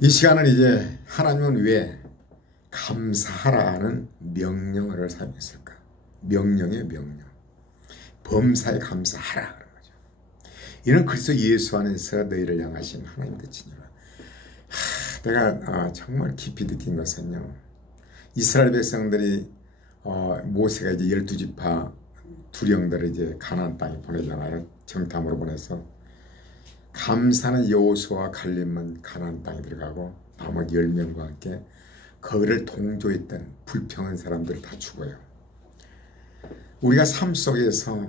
이 시간은 이제 하나님은 왜 감사하라는 명령어를 사용했을까? 명령의 명령. 범사에 감사하라 그런 거죠. 이는 그리스도 예수 안에서 너희를 향하신 하나님 뜻이니라. 내가 정말 깊이 느낀 것은요. 이스라엘 백성들이 모세가 이제 12지파 두령들을 이제 가나안 땅에 보내잖아요. 정탐으로 보내서 감사는 여호수아와 갈렙만 가나안 땅에 들어가고 나머지 10명과 함께 거기를 동조했던 불평한 사람들 다 죽어요. 우리가 삶 속에서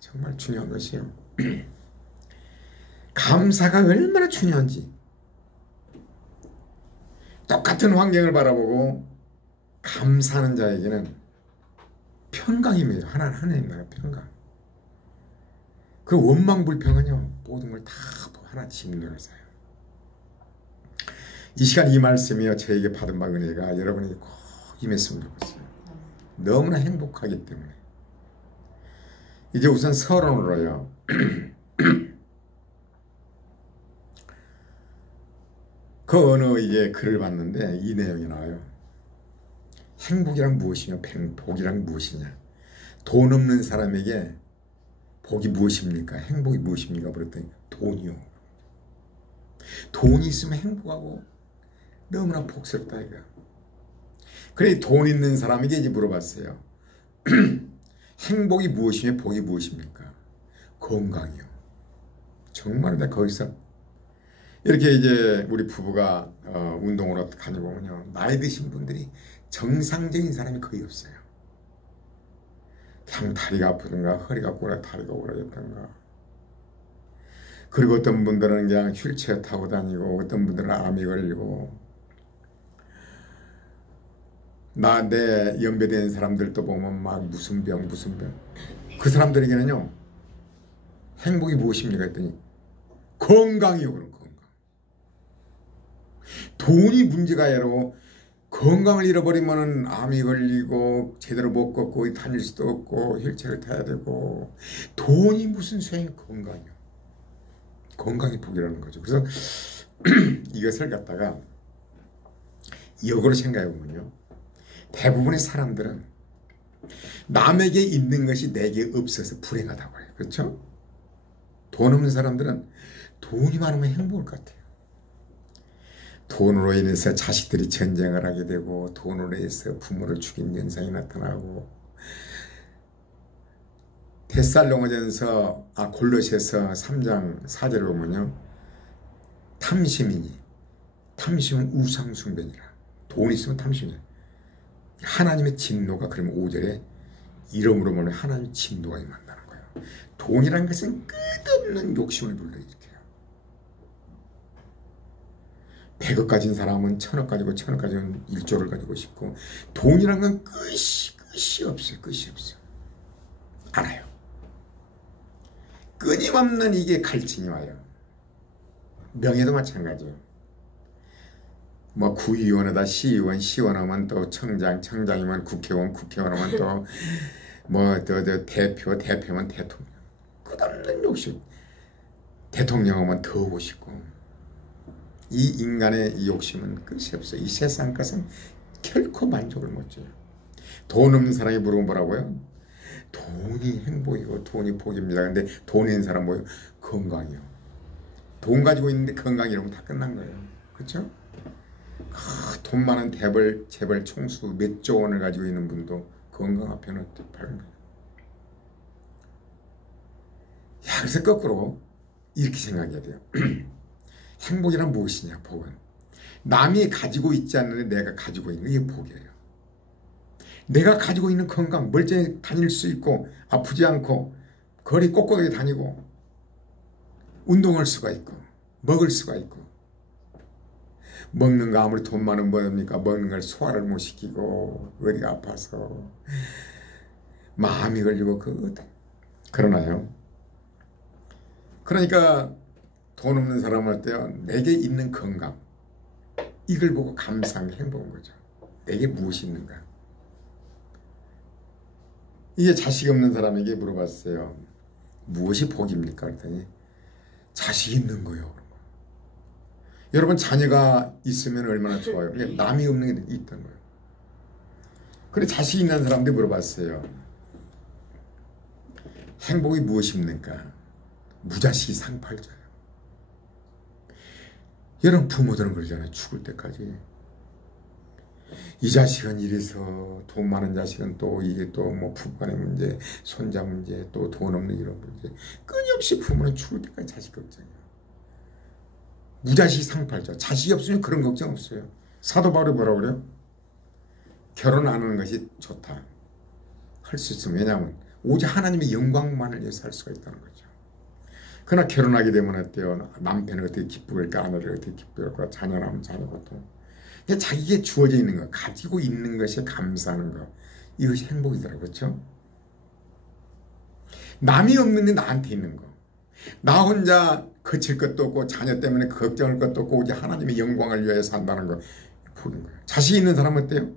정말 중요한 것이에요. 감사가 얼마나 중요한지. 똑같은 환경을 바라보고 감사하는 자에게는 평강입니다. 하나님 나라 평강. 그 원망불평은요, 모든 걸 다 하나 짐을 사요. 이 시간 이 말씀이요, 저에게 받은 바 은혜가 여러분에게 꼭 임했으면 좋겠어요. 너무나 행복하기 때문에. 이제 우선 서론으로요. 그 어느 이제 글을 봤는데 이 내용이 나와요. 행복이란 무엇이며 복이란 무엇이냐. 돈 없는 사람에게 복이 무엇입니까? 행복이 무엇입니까? 그랬더니 돈이요. 돈이 있으면 행복하고 너무나 복스럽다 이거. 그래 돈 있는 사람에게 이제 물어봤어요. 행복이 무엇이며 복이 무엇입니까? 건강이요. 정말 내가 거기서 이렇게 이제 우리 부부가 운동으로 다니보면요. 나이 드신 분들이 정상적인 사람이 거의 없어요. 그냥 다리가 아프든가 허리가 꼬라 다리가 오라졌던가. 그리고 어떤 분들은 그냥 휠체어 타고 다니고 어떤 분들은 암이 걸리고 내 연배된 사람들도 보면 막 무슨 병 그 사람들에게는요. 행복이 무엇입니까? 했더니 건강이요. 그럼 건강. 돈이 문제가 아니라 건강을 잃어버리면 암이 걸리고 제대로 못 걷고 다닐 수도 없고 휠체어를 타야 되고 돈이 무슨 소용이 건강이요. 건강이 복이라는 거죠. 그래서 이것을 갖다가 역으로 생각해 보면요. 대부분의 사람들은 남에게 있는 것이 내게 없어서 불행하다고 해요. 그렇죠? 돈 없는 사람들은 돈이 많으면 행복할 것 같아요. 돈으로 인해서 자식들이 전쟁을 하게 되고 돈으로 인해서 부모를 죽인 현상이 나타나고 데살로니가전서 골로새서 3장 4절을 보면요. 탐심은 우상숭배니라. 돈 있으면 탐심이야. 하나님의 진노가 그러면 5절에 이름으로 보면 하나님의 진노가 임한다는 거예요. 돈이란 것은 끝없는 욕심을 불러일으켜요. 100억 가진 사람은 1000억 가지고 1000억 가지고 1조를 가지고 싶고 돈이란 건 끝이 없어요. 끝이 없어요. 알아요. 끊임없는 이게 갈증이 와요. 명예도 마찬가지예요. 뭐 구의원에다 시의원, 시의원하면 또 청장, 청장이면 국회의원, 국회의원하면 또 뭐 대표면 대통령. 끝없는 욕심. 대통령하면 더 오고 싶고. 이 인간의 이 욕심은 끝이 없어요. 이 세상 것은 결코 만족을 못 줘요. 돈 없는 사람이 물어보면 뭐라고요? 돈이 행복이고 돈이 복입니다. 근데 돈 있는 사람 뭐예요? 건강이요. 돈 가지고 있는데 건강이라면 다 끝난 거예요. 그렇죠? 돈 많은 재벌 총수 몇 조 원을 가지고 있는 분도 건강 앞에는 다른 거예요. 그래서 거꾸로 이렇게 생각해야 돼요. 행복이란 무엇이냐? 복은 남이 가지고 있지 않는데 내가 가지고 있는 게 복이에요. 내가 가지고 있는 건강, 멀쩡히 다닐 수 있고 아프지 않고 거리 꼿꼿하게 다니고 운동할 수가 있고 먹을 수가 있고 먹는 거 아무리 돈 많으면 뭐합니까? 먹는 걸 소화를 못 시키고 어디가 아파서 마음이 걸리고 그러나요? 그러니까 돈 없는 사람은 어때요? 내게 있는 건강 이걸 보고 감사한 게 행복한 거죠. 내게 무엇이 있는가? 이게 자식 없는 사람에게 물어봤어요. 무엇이 복입니까? 그랬더니 자식 있는 거요. 여러분 자녀가 있으면 얼마나 좋아요. 그냥 남이 없는 게 있던 거예요. 그래 자식 있는 사람들 물어봤어요. 행복이 무엇입니까? 무자식이 상팔자예요. 여러분 부모들은 그러잖아요. 죽을 때까지. 이 자식은 이래서 돈 많은 자식은 또 이게 또 뭐 부부간의 문제, 손자 문제, 또 돈 없는 이런 문제. 끊임없이 부모는 죽을 때까지 자식 걱정이에요. 무자식 상팔자. 자식이 없으면 그런 걱정 없어요. 사도 바울이 뭐라고 그래요? 결혼 안 하는 것이 좋다. 할 수 있으면. 왜냐하면 오직 하나님의 영광만을 위해서 할 수가 있다는 거죠. 그러나 결혼하게 되면 어때요? 남편을 어떻게 기쁘일까? 아내를 어떻게 기쁘일까? 자녀 나면 자녀 고통. 자기에게 주어져 있는 거, 가지고 있는 것에 감사하는 거. 이것이 행복이더라고요. 그렇죠? 남이 없는데 나한테 있는 거. 나 혼자 거칠 것도 없고 자녀 때문에 걱정할 것도 없고 오직 하나님의 영광을 위하여 산다는 거. 보는 거예요. 자식 있는 사람은 어때요?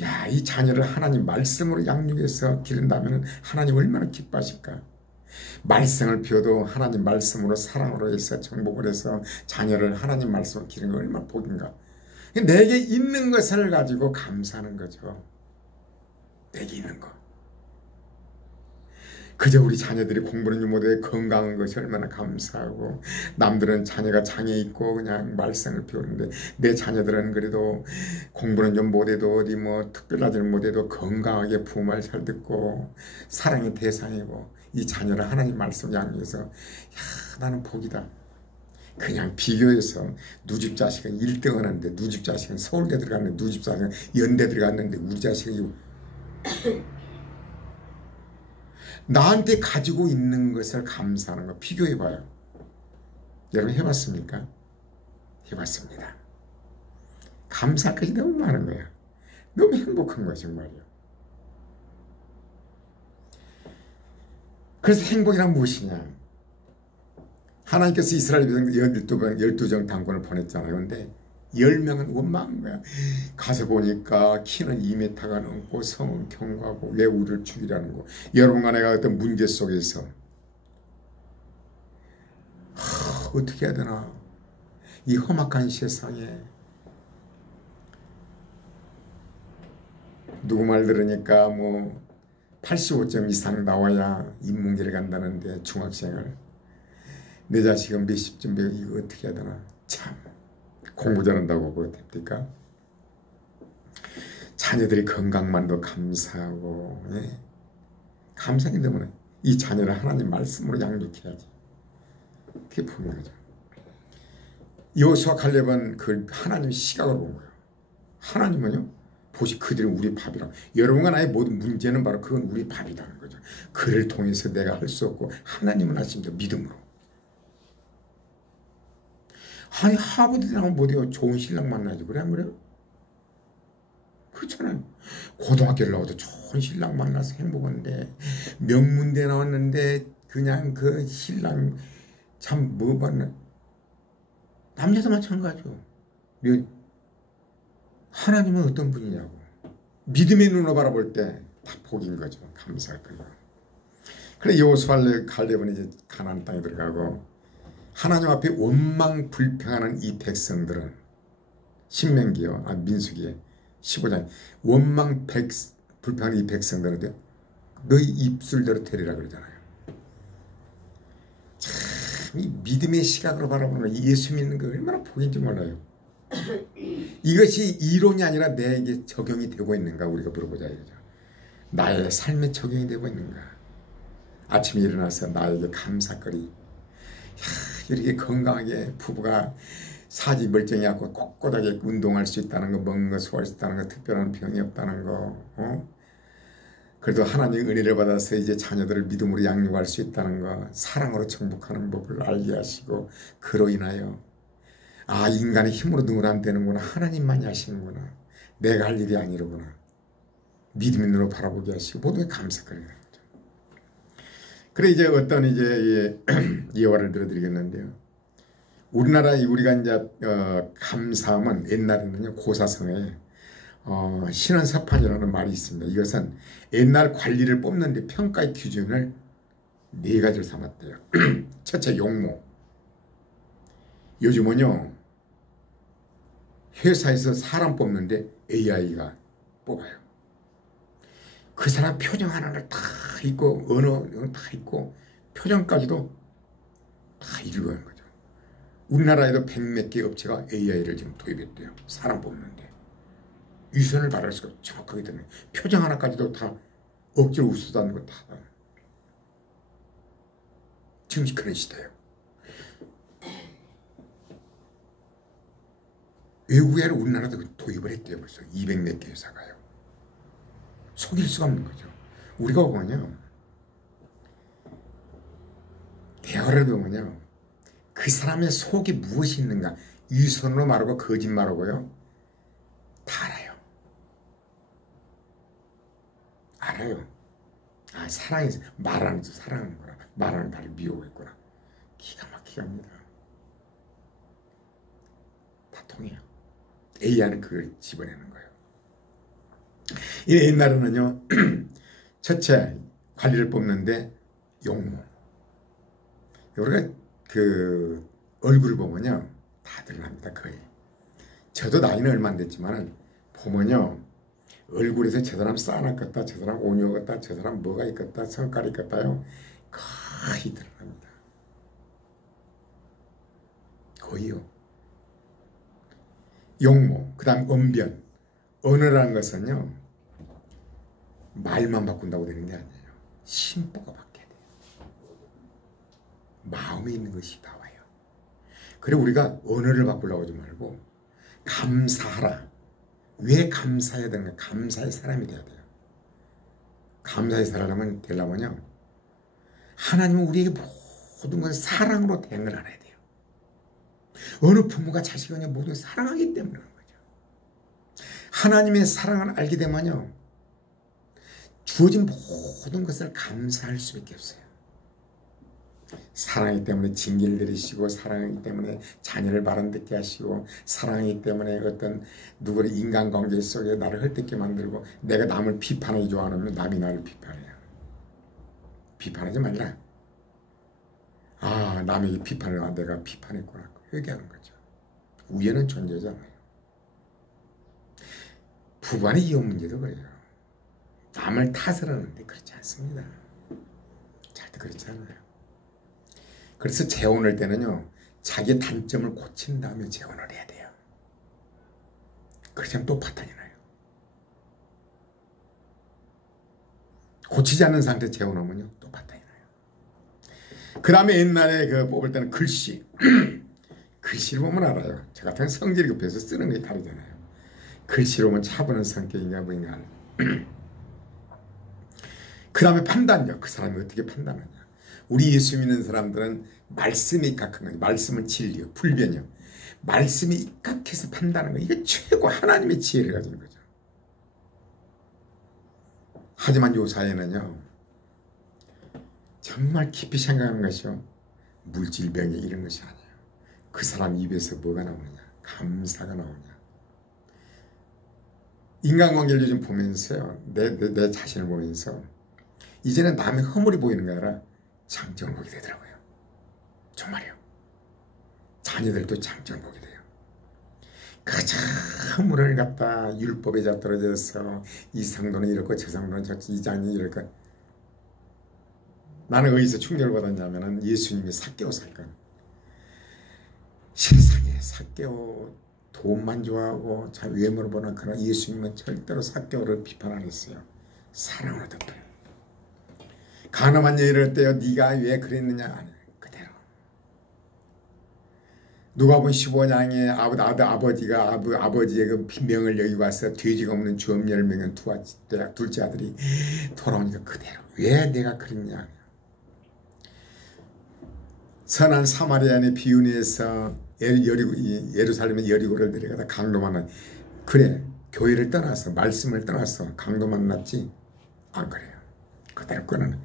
야, 이 자녀를 하나님 말씀으로 양육해서 기른다면 하나님 얼마나 기뻐하실까? 말썽을 피워도 하나님 말씀으로 사랑으로 해서 정복을 해서 자녀를 하나님 말씀으로 기르는 거 얼마나 복인가? 내게 있는 것을 가지고 감사하는 거죠. 내게 있는 거. 그저 우리 자녀들이 공부는 좀 못해 건강한 것이 얼마나 감사하고 남들은 자녀가 장애 있고 그냥 말썽을 피우는데 내 자녀들은 그래도 공부는 좀 못해도 어디 뭐 특별하지는 못해도 건강하게 부모 말 잘 듣고 사랑의 대상이고 이 자녀를 하나님 말씀 양육해서 야 나는 복이다. 그냥 비교해서 누집 자식은 1등 하는데 누집 자식은 서울대 들어갔는데 누집 자식은 연대 들어갔는데 우리 자식이 나한테 가지고 있는 것을 감사하는 거 비교해봐요. 여러분 해봤습니까? 해봤습니다. 감사할 것이 너무 많은 거야. 너무 행복한 거야 정말이요. 그래서 행복이란 무엇이냐? 하나님께서 이스라엘 백성 12정 당권을 보냈잖아요. 그런데 10명은 원망한 거야. 가서 보니까 키는 2m가 넘고 성은 견고하고 왜 우리를 죽이라는 거. 여러분과 내가 어떤 문제 속에서 어떻게 해야 되나. 이 험악한 세상에 누구 말 들으니까 뭐 85점 이상 나와야 인문계를 간다는데 중학생을 내 자식은 몇십 점 배우고 이거 어떻게 해야 되나. 참 공부 잘한다고 그거 됩니까? 자녀들이 건강만도 감사하고 예? 감사하기 때문에 이 자녀를 하나님 말씀으로 양육해야지. 그게 보는 거죠. 여호수아 갈렙은 그 하나님의 시각을 본 거예요. 하나님은요 보시 그들은 우리 밥이라. 여러분과 나의 모든 문제는 바로 그건 우리 밥이라는 거죠. 그를 통해서 내가 할 수 없고 하나님은 하십니다. 믿음으로. 아니 하버드 나오면 못해요. 좋은 신랑 만나야지. 그래 안 그래요? 그렇잖아요. 고등학교를 나와도 좋은 신랑 만나서 행복한데 명문대 나왔는데 그냥 그 신랑 참 뭐 봤나. 남자도 마찬가지죠. 하나님은 어떤 분이냐고. 믿음의 눈으로 바라볼 때 다 복인 거죠. 감사할 거예요. 그래 여호수아 갈렙은 이제 가나안 땅에 들어가고 하나님 앞에 원망 불평하는 이 백성들은 신명기요, 민수기에 15장 원망 불평하는 이 백성들은 너희 입술대로 되리라 그러잖아요. 참 이 믿음의 시각으로 바라보는 거, 예수 믿는 거 얼마나 복인지 몰라요. 이것이 이론이 아니라 내게 적용이 되고 있는가 우리가 물어보자 이거죠. 나의 삶에 적용이 되고 있는가. 아침에 일어나서 나에게 감사거리. 이렇게 건강하게 부부가 사지 멀쩡해갖고 꼿꼿하게 운동할 수 있다는 거, 먹는 거 소화할 수 있다는 거, 특별한 병이 없다는 거, 그래도 하나님의 은혜를 받아서 이제 자녀들을 믿음으로 양육할 수 있다는 거, 사랑으로 정복하는 법을 알게 하시고 그로 인하여 아 인간의 힘으로 능을 안 되는구나. 하나님만이 하시는구나. 내가 할 일이 아니로구나. 믿음의 눈으로 바라보게 하시고 모두에 감사거리는 거죠. 그래 이제 어떤 이제 예화를 들어드리겠는데요. 우리가 이제 감사함은 옛날에는요 고사성에 신원서판이라는 말이 있습니다. 이것은 옛날 관리를 뽑는데 평가의 기준을 4가지를 삼았대요. 첫째 용모. 요즘은요 회사에서 사람 뽑는데 AI가 뽑아요. 그 사람 표정 하나를 다 있고 언어 다 있고 표정까지도 다 읽어가는 거죠. 우리나라에도 100몇 개 업체가 AI를 지금 도입했대요. 사람 뽑는데. 위선을 바랄 수가 정확하게 되네. 표정 하나까지도 다 억지로 웃어다는 거 다. 지금 그런 시대예요. 외국에는 우리나라도 도입을 했대요. 벌써 200몇 개 회사가요. 속일 수가 없는 거죠. 우리가 보면요, 대화를 보면요, 그 사람의 속에 무엇이 있는가 위선으로 말하고 거짓말하고요 다 알아요. 알아요. 아, 사랑해서 말하는 거 사랑하는 거라, 말하는 나를 미워했구나. 기가 막히게 합니다. 다 통해요. AI는 그걸 집어내는 거예요. 옛날에는요, 첫째 관리를 뽑는데 용모. 우리가 그 얼굴을 보면요 다 드러납니다. 거의. 저도 나이는 얼마 안 됐지만 보면요 얼굴에서 저 사람 싸놨겠다, 저 사람 온유하겠다, 저 사람 뭐가 있겠다, 성깔이 있겠다요 거의 드러납니다. 거의요. 용모, 그 다음 언변. 언어라는 것은요 말만 바꾼다고 되는 게 아니에요. 심보가 바뀌어야 돼요. 마음에 있는 것이 나와요. 그리고 우리가 언어를 바꾸려고 하지 말고 감사하라. 왜 감사해야 되는가? 감사의 사람이 돼야 돼요. 감사의 사람은 되려면요 하나님은 우리에게 모든 것을 사랑으로 대응을 알아야 돼요. 어느 부모가 자식을 모두 사랑하기 때문에 그런 거죠. 하나님의 사랑을 알게 되면요 주어진 모든 것을 감사할 수밖에 없어요. 사랑이기 때문에 징계를 내리시고, 사랑이기 때문에 자녀를 바른듣게 하시고, 사랑이기 때문에 어떤 누구를 인간관계 속에 나를 헐뜯게 만들고, 내가 남을 비판하기 좋아하면 남이 나를 비판해요. 비판하지 말라. 아, 남에게 비판을 하 내가 비판했구나. 회개하는 거죠. 우애는 존재잖아요. 부부간의 이혼 문제도 그래요. 남을 탓을 하는데 그렇지 않습니다. 절대 그렇지 않아요. 그래서 재혼할 때는요 자기의 단점을 고친 다음에 재혼을 해야 돼요. 그렇지 않으면 또 파탄이 나요. 고치지 않는 상태 재혼하면요 또 파탄이 나요. 그 다음에 옛날에 그 뽑을 때는 글씨. 글씨를 보면 알아요. 저 같은 성질이 급해서 쓰는 게 다르잖아요. 글씨로 보면 차분한 성격인가 뭐인가. 그 다음에 판단력. 그 사람이 어떻게 판단하냐. 우리 예수 믿는 사람들은 말씀이 입각한 거예요. 말씀은 진리요. 불변이요. 말씀이 입각해서 판단하는 거예요. 이게 최고 하나님의 지혜를 가지는 거죠. 하지만 요 사회는요. 정말 깊이 생각하는 것이요. 물질병이 이런 것이 아니에요. 그 사람 입에서 뭐가 나오느냐. 감사가 나오냐. 인간관계를 요즘 보면서요. 내 자신을 보면서 이제는 남의 허물이 보이는 게 아니라 장점을 보게 되더라고요. 정말요. 자녀들도 장점을 보게 돼요. 가장 허물을 갖다 율법에 떨어져서 이 상도는 이렇고 저 상도는 저렇고 이 장이 이럴까. 나는 어디서 충격을 받았냐면 예수님이 삭개오 사건. 세상에 삭개오 돈만 좋아하고 외모를 보는 그런 예수님은 절대로 삭개오를 비판 안 했어요. 사랑으로 덮어요. 가늠한 여인을 때요 네가 왜 그랬느냐. 아니, 그대로. 누가복음 15장에 아버지가 아버지의 그 명을 여기 와서 돼지가 없는 주 10명은 둘째 아들이 돌아오니까 그대로. 왜 내가 그랬냐. 선한 사마리아인의 비유니에서 예루살렘의 여리고를 내려가다 강도 만나. 그래 교회를 떠나서 말씀을 떠나서 강도 만났지 안 그래요. 그대로 끊어내.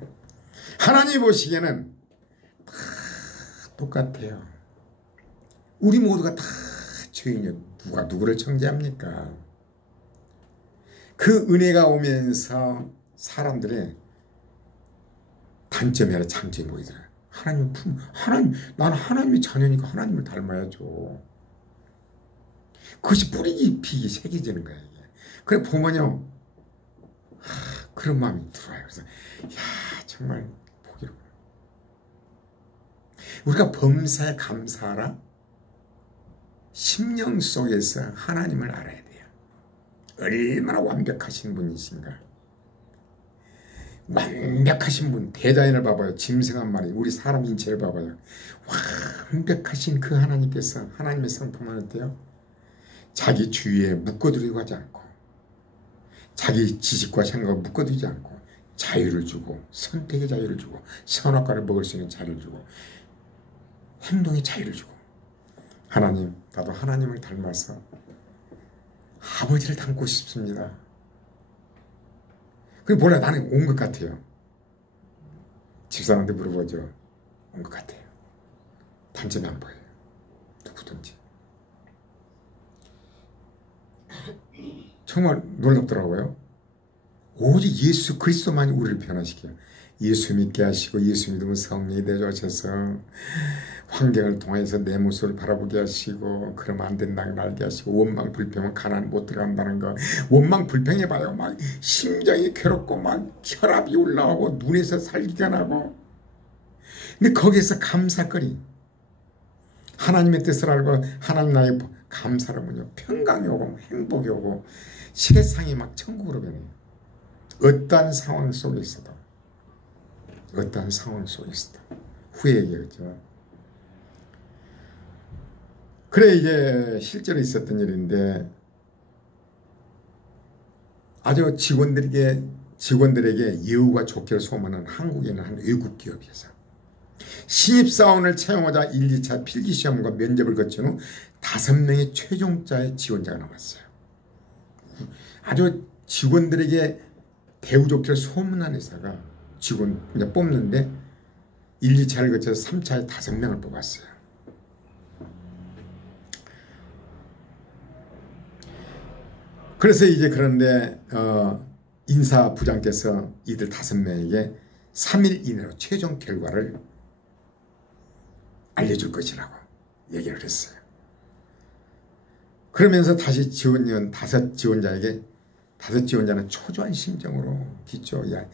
하나님 보시기에는 다 똑같아요. 우리 모두가 다 죄인이에요. 누가 누구를 정죄합니까? 그 은혜가 오면서 사람들의 단점이 아니라 장점이 보이더라. 하나님, 나는 하나님의 자녀니까 하나님을 닮아야죠. 그것이 뿌리 깊이 새겨지는 거예요. 이게. 그래 보면요, 그런 마음이 들어와요. 그래서 야 정말 보기로 우리가 범사에 감사하라. 심령 속에서 하나님을 알아야 돼요. 얼마나 완벽하신 분이신가. 완벽하신 분, 대자연을 봐봐요. 짐승한 마리, 우리 사람 인체를 봐봐요. 완벽하신 그 하나님께서 하나님의 성품은 어때요? 자기 주위에 묶어두려고 하지 않고, 자기 지식과 생각을 묶어두지 않고 자유를 주고, 선택의 자유를 주고, 선악과를 먹을 수 있는 자유를 주고, 행동의 자유를 주고. 하나님, 나도 하나님을 닮아서 아버지를 닮고 싶습니다. 그게 몰라, 나는 온 것 같아요. 집사람한테 물어보죠. 온 것 같아요. 단점이 안 보여요. 누구든지. 정말 놀랍더라고요. 오직 예수 그리스도만이 우리를 변화시켜요. 예수 믿게 하시고 예수 믿으면 성령이 내주셔서 환경을 통해서 내 모습을 바라보게 하시고, 그러면 안 된다는 걸 알게 하시고, 원망 불평은 가난 못 들어간다는 거. 원망 불평해봐요. 막 심장이 괴롭고 막 혈압이 올라오고 눈에서 살기가 나고. 근데 거기에서 감사거리, 하나님의 뜻을 알고 하나님 나의 감사를 하면요, 평강이 오고 행복이 오고 세상이 막 천국으로 변해요. 어떠한 상황 속에 있어도, 어떠한 상황 속에 있어도. 후에 얘기했죠. 그래, 이게 실제로 있었던 일인데, 아주 직원들에게 예우가 좋기를 소문한 한국에 있는 한 외국 기업에서 신입사원을 채용하자 1, 2차 필기시험과 면접을 거친 후 5명의 최종자의 지원자가 나왔어요. 아주 직원들에게 대우 좋기를 소문난 회사가 직원 그냥 뽑는데 1, 2차를 거쳐서 3차에 5명을 뽑았어요. 그래서 이제 그런데 인사부장께서 이들 5명에게 3일 이내로 최종 결과를 알려줄 것이라고 얘기를 했어요. 그러면서 다시 지원자는 5지원자는 초조한 심정으로 기죠. 야,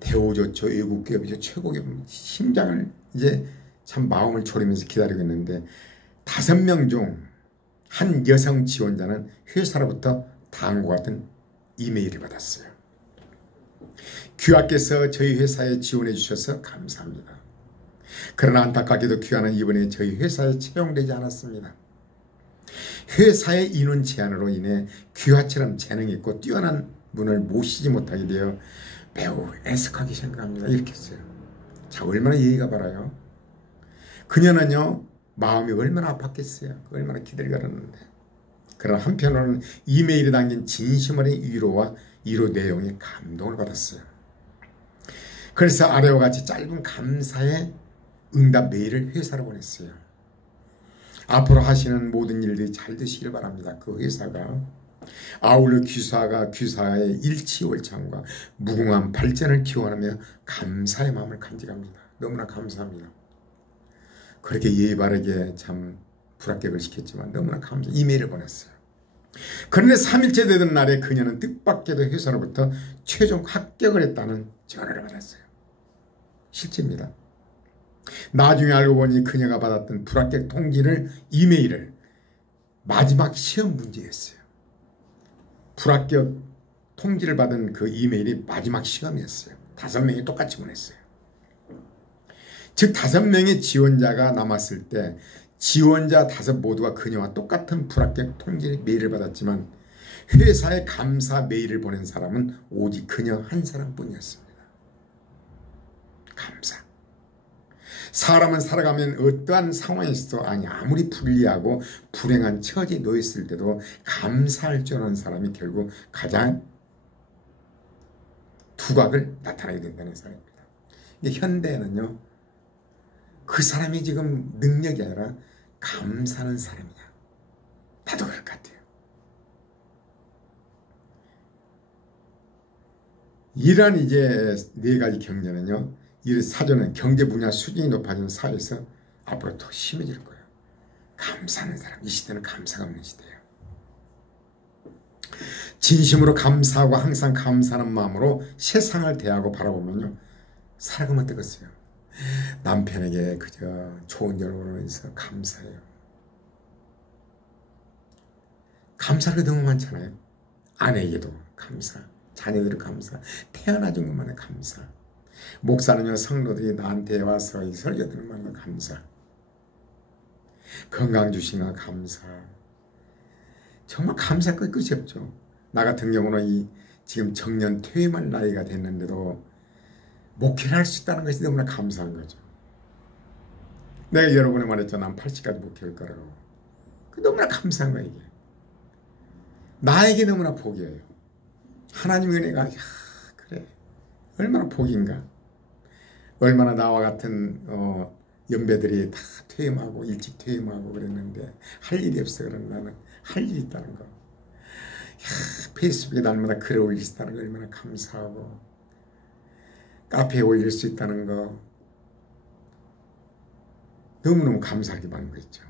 대우 좋죠. 외국 기업이죠. 최고 기업. 심장을 이제 참 마음을 졸이면서 기다리고 있는데 5명 중 한 여성 지원자는 회사로부터 다음과 같은 이메일을 받았어요. 귀하께서 저희 회사에 지원해 주셔서 감사합니다. 그러나 안타깝게도 귀하는 이번에 저희 회사에 채용되지 않았습니다. 회사의 인원 제한으로 인해 귀하처럼 재능이 있고 뛰어난 분을 모시지 못하게 되어 매우 애석하게 생각합니다. 이렇게 했어요. 자, 얼마나 예의가 바라요. 그녀는요, 마음이 얼마나 아팠겠어요. 얼마나 기다리고 있었는데. 그러나 한편으로는 이메일에 담긴 진심 어린 위로와 위로 내용에 감동을 받았어요. 그래서 아래와 같이 짧은 감사의 응답 메일을 회사로 보냈어요. 앞으로 하시는 모든 일들이 잘 되시길 바랍니다. 그 회사가 아울러 귀사의 일치월창과 무궁한 발전을 기원하며 감사의 마음을 간직합니다. 너무나 감사합니다. 그렇게 예의 바르게 참 불합격을 시켰지만 너무나 감사 이메일을 보냈어요. 그런데 3일째 되던 날에 그녀는 뜻밖에도 회사로부터 최종 합격을 했다는 전화를 받았어요. 실제입니다. 나중에 알고 보니 그녀가 받았던 불합격 통지를 이메일을 마지막 시험 문제였어요. 불합격 통지를 받은 그 이메일이 마지막 시험이었어요. 5명이 똑같이 보냈어요. 즉 5명의 지원자가 남았을 때 지원자 5 모두가 그녀와 똑같은 불합격 통지 메일을 받았지만 회사에 감사 메일을 보낸 사람은 오직 그녀 한 사람뿐이었습니다. 감사. 사람은 살아가면 어떠한 상황에서도 아무리 불리하고 불행한 처지에 놓였을 때도 감사할 줄 아는 사람이 결국 가장 두각을 나타내게 된다는 사람입니다. 현대에는요, 그 사람이 지금 능력이 아니라 감사하는 사람이냐. 나도 그럴 것 같아요. 이러한 이제 4가지 경제는요, 이 사전은 경제 분야 수준이 높아지는 사회에서 앞으로 더 심해질 거예요. 감사하는 사람, 이 시대는 감사가 없는 시대예요. 진심으로 감사하고 항상 감사하는 마음으로 세상을 대하고 바라보면요, 살아가면 되겠어요. 남편에게 그저 좋은 일로 인해서 감사해요. 감사가 너무 많잖아요. 아내에게도 감사, 자녀들이 감사, 태어나준 것만에 감사, 목사는요 성도들이 나한테 와서 이 설교 들을 만한 감사, 건강 주신 거 감사, 정말 감사 끝이 없죠. 나 같은 경우는 이 지금 정년 퇴임할 나이가 됐는데도 목회를 할 수 있다는 것이 너무나 감사한 거죠. 내가 여러분에 말했잖아, 난 80까지 목회할 거라고. 너무나 감사한 거야. 이게 나에게 너무나 복이에요. 하나님 은혜가, 야, 그래, 얼마나 복인가. 얼마나 나와 같은 연배들이 다 퇴임하고 일찍 퇴임하고 그랬는데 할 일이 없어. 그런 나는 할 일이 있다는 거. 야, 페이스북에 날마다 글을 올릴 수 있다는 거 얼마나 감사하고, 카페에 올릴 수 있다는 거 너무너무 감사하게 받는 거 있죠.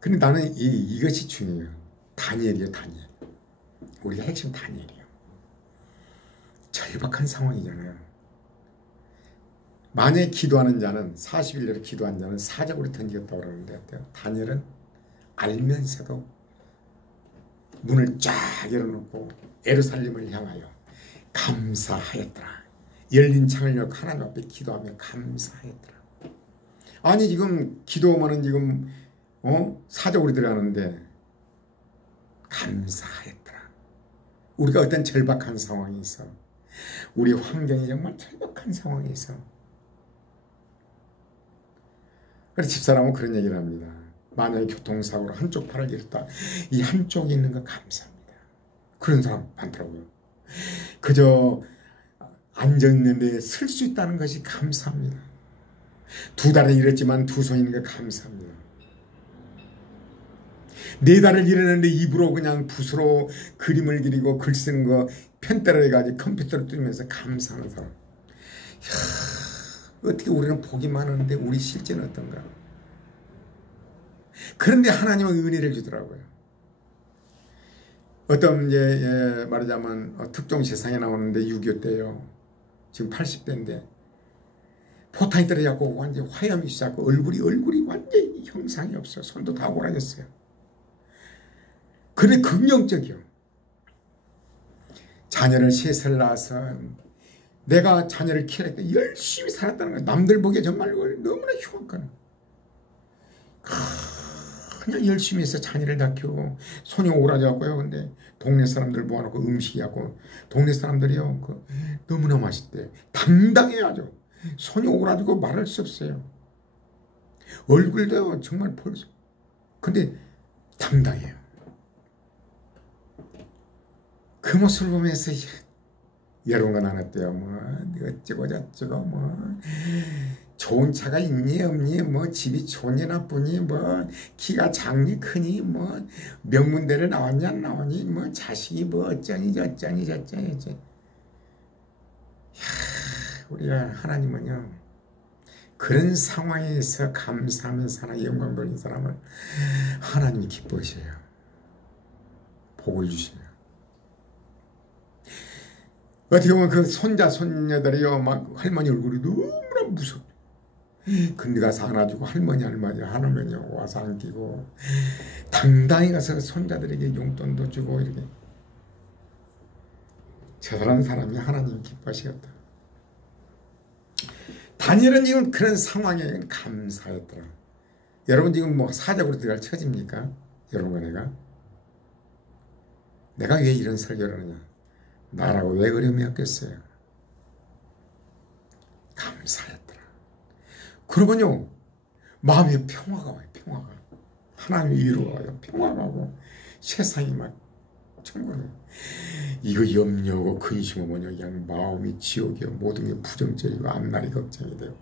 근데 나는 이것이 중요해요. 다니엘이요, 다니엘. 우리 핵심 다니엘이요. 절박한 상황이잖아요. 만약에 기도하는 자는, 40일내로 기도한 자는 사적으로 던지겠다고 그러는데 어때요? 다니엘은 알면서도 문을 쫙 열어놓고 예루살렘을 향하여 감사하였더라. 열린 창을 열고 하나님 앞에 기도하며 감사하였더라. 아니 지금 기도하면은 지금 사적으로 들어가는데 감사하였더라. 우리가 어떤 절박한 상황이 있어, 우리 환경이 정말 절박한 상황이 있어. 그래서 집사람은 그런 얘기를 합니다. 만약에 교통사고로 한쪽 팔을 잃었다, 이 한쪽이 있는 거 감사합니다. 그런 사람 많더라고요. 그저 앉아있는 데에 설 수 있다는 것이 감사합니다. 두 다리를 잃었지만 두 손 있는 거 감사합니다. 네 다리를 잃었는데 입으로 그냥 붓으로 그림을 그리고 글 쓰는 거 편대로 해가지고 컴퓨터를 뚫으면서 감사하는 사람. 이야, 어떻게 우리는 복이 많은데 우리 실제는 어떤가? 그런데 하나님은 은혜를 주더라고요. 어떤 말하자면 특종 세상에 나오는데 6.25 때요. 지금 80대인데 포탄이 떨어져갖고 완전히 화염이 시작하고 얼굴이 완전히 형상이 없어요. 손도 다 오라졌어요. 그래 긍정적이요. 자녀를 셋을 낳아서 내가 자녀를 키우니까 열심히 살았다는 거예요. 남들 보기에 정말 너무나 흉악한, 그냥 열심히 해서 자녀를 다 키우고 손이 오라져갖고요. 근데 동네 사람들 모아놓고 음식이하고 동네 사람들이요 너무나 맛있대요. 당당해야죠. 손이 오라지고 말할 수 없어요. 얼굴도 정말 벌써, 근데 당당해요. 그 모습을 보면서 여러분과 나눴대요. 뭐 어쩌고 저쩌고 뭐 좋은 차가 있니 없니, 뭐 집이 좋니 나쁘니, 뭐 키가 작니 크니, 뭐 명문대를 나왔냐 안 나오니, 뭐 자식이 뭐 어쩌니 저쩌니. 우리가 하나님은요 그런 상황에서 감사하면서 하나 영광 돌린 사람은 하나님이 기뻐하셔요. 복을 주셔요. 어떻게 보면 그 손자 손녀들이요 막 할머니 얼굴이 너무나 무서워. 근데 가서 안아주고 할머니 하나면요 와서 안기고 당당히 가서 손자들에게 용돈도 주고 이렇게. 저런 사람이 하나님 기뻐하시겠다. 다니엘은 지금 그런 상황에 감사했더라. 여러분 지금 뭐 사적으로 들어갈 처지입니까? 여러분과 내가 왜 이런 설교를 하느냐, 나라고 왜 어려움이 없겠어요? 감사했더라. 그러면요 마음에 평화가 와요. 평화가, 하나님의 위로가 와요. 평화가 오고 세상이 막 천국이에요. 이거 염려하고 근심하면요 그냥 마음이 지옥이요. 모든 게 부정적이고 앞날이 걱정이 되고.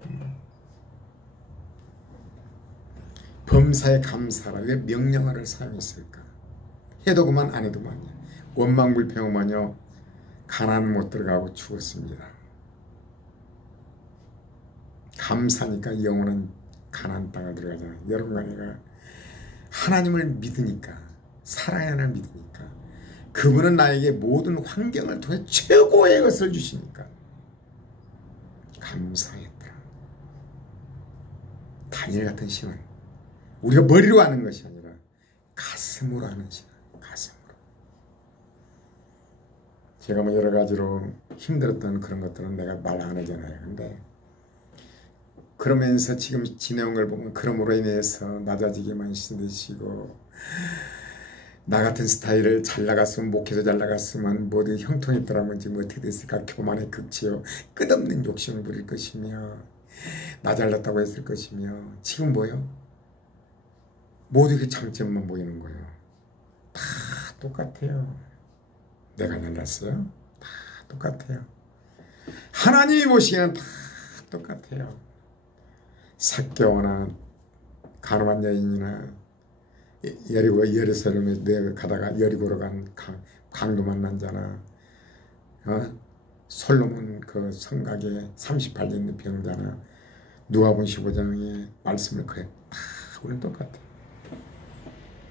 범사에 감사라. 왜 명령어를 사용했을까? 해도 그만 안 해도 그만이야. 원망불평하면요 가나안 못 들어가고 죽었습니다. 감사니까 영혼은 가나안 땅을 들어가잖아요. 여러분과 내가 하나님을 믿으니까 사랑의 하나님을 믿으니까 그분은 나에게 모든 환경을 통해 최고의 것을 주시니까 감사했더라. 다니엘 같은 신은 우리가 머리로 하는 것이 아니라 가슴으로 하는 신은 가슴으로. 제가 뭐 여러 가지로 힘들었던 그런 것들은 내가 말 안 하잖아요. 근데 그러면서 지금 지내온 걸 보면 그럼으로 인해서 낮아지기만 신드시고 나 같은 스타일을 잘 나갔으면 목회도 잘 나갔으면 모두 형통했더라면 지금 어떻게 됐을까. 교만의 극치요 끝없는 욕심을 부릴 것이며 나 잘났다고 했을 것이며 지금 뭐요? 모두 그 장점만 보이는 거예요. 다 똑같아요. 내가 잘났어요? 다 똑같아요. 하나님이 보시기에는 다 똑같아요. 삭개오나 가늠한 여인이나 예루살렘에 가다가 여리고로 간 강도 만난 자나 솔로몬 그 성곽에 38년 병자나 누가복음 15장의 말씀을 그래 다 우리는 똑같아.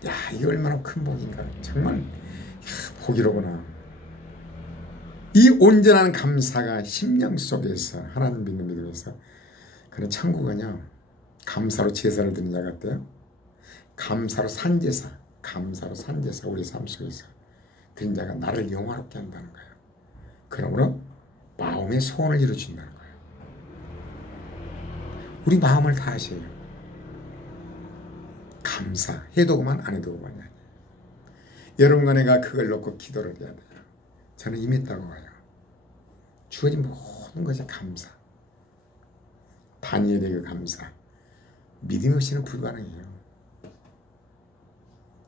야, 이게 얼마나 큰 복인가. 정말 복이로구나. 이 온전한 감사가 심령 속에서 하나님 믿는 믿음에서 그런 천국은요 감사로 제사를 드리는 자 같대요. 감사로 산제사, 감사로 산제사 우리 삶 속에서 드린 자가 나를 영화롭게 한다는 거예요. 그러므로 마음의 소원을 이루어준다는 거예요. 우리 마음을 다 하세요. 감사, 해도 그만 안 해도 그만이 아니에요. 여러분과 내가 그걸 놓고 기도를 해야 돼요. 저는 임했다고 봐요. 주어진 모든 것에 감사. 다니엘의 그 감사. 믿음 없이는 불가능해요.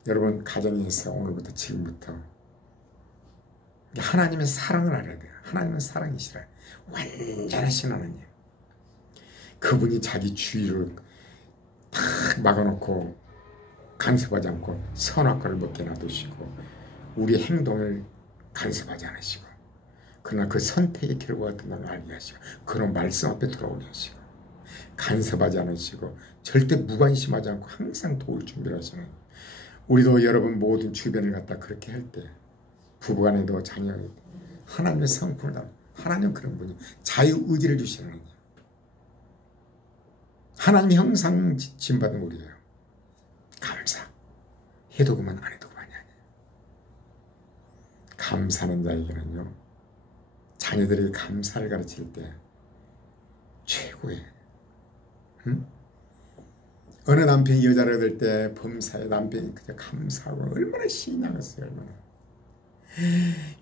여러분 가정에서 오늘부터 지금부터 하나님의 사랑을 알아야 돼요. 하나님은 사랑이시라. 완전하신 하나님. 그분이 자기 주위를 탁 막아놓고 간섭하지 않고 선악과를 먹게 놔두시고 우리의 행동을 간섭하지 않으시고 그러나 그 선택의 결과가 어떤 걸 알게 하시고 그런 말씀 앞에 돌아오게 하시고 간섭하지 않으시고 절대 무관심하지 않고 항상 도울 준비를 하시는 우리도 여러분 모든 주변을 갖다 그렇게 할 때 부부간에도 자녀에도 하나님의 성품을 다 하나님은 그런 분이 자유의지를 주시는 하나님. 하나님 형상 지음받은 우리예요. 감사. 해도 그만 안 해도 그만이 아니에요. 감사하는 자에게는요. 자녀들에게 감사를 가르칠 때 최고의 어느 남편이 여자를 얻을 때 범사에 남편이 그냥 감사하고 얼마나 신이 나겠어요. 얼마나.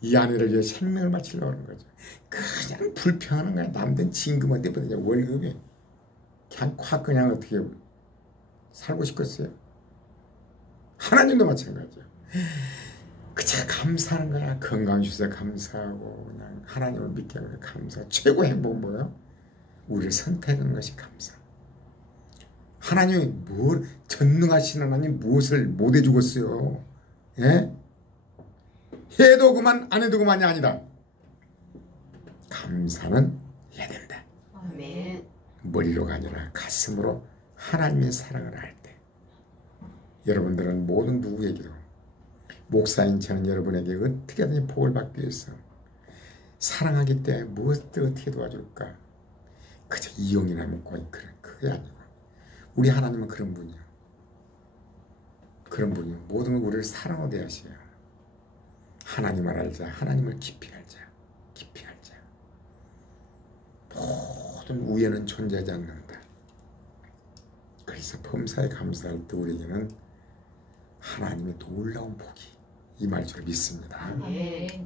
이 아내를 위해 생명을 바치려고 하는 거죠. 그냥 불평하는 거야. 남든 진금 어때 보냐 월급에 그냥 콱 그냥 어떻게 살고 싶겠어요. 하나님도 마찬가지예요. 그냥 감사하는 거야. 건강 주셔서 감사하고 그냥 하나님을 믿게 하는 감사. 최고 행복은 뭐예요? 우리를 선택한 것이 감사. 하나님이 뭘 전능하신 하나님 무엇을 못 해주겠어요. 예? 해도 그만 안 해도 그만이 아니다. 감사는 해야 된다. 아멘. 머리로가 아니라 가슴으로 하나님의 사랑을 알 때 여러분들은 모든 누구에게도 목사인 저는 여러분에게 어떻게든 복을 받기 위해서 사랑하기 때문에 무엇을 어떻게 도와줄까 그저 이용이나 먹고 그게 아니고 우리 하나님은 그런 분이요. 그런 분이요. 모든 걸 우리를 사랑으로 대하셔요. 하나님을 알자. 하나님을 깊이 알자. 깊이 알자. 모든 우애는 존재하지 않는다. 그래서 범사에 감사할 때 우리에게는 하나님의 놀라운 복이 임할 줄 믿습니다. 아멘.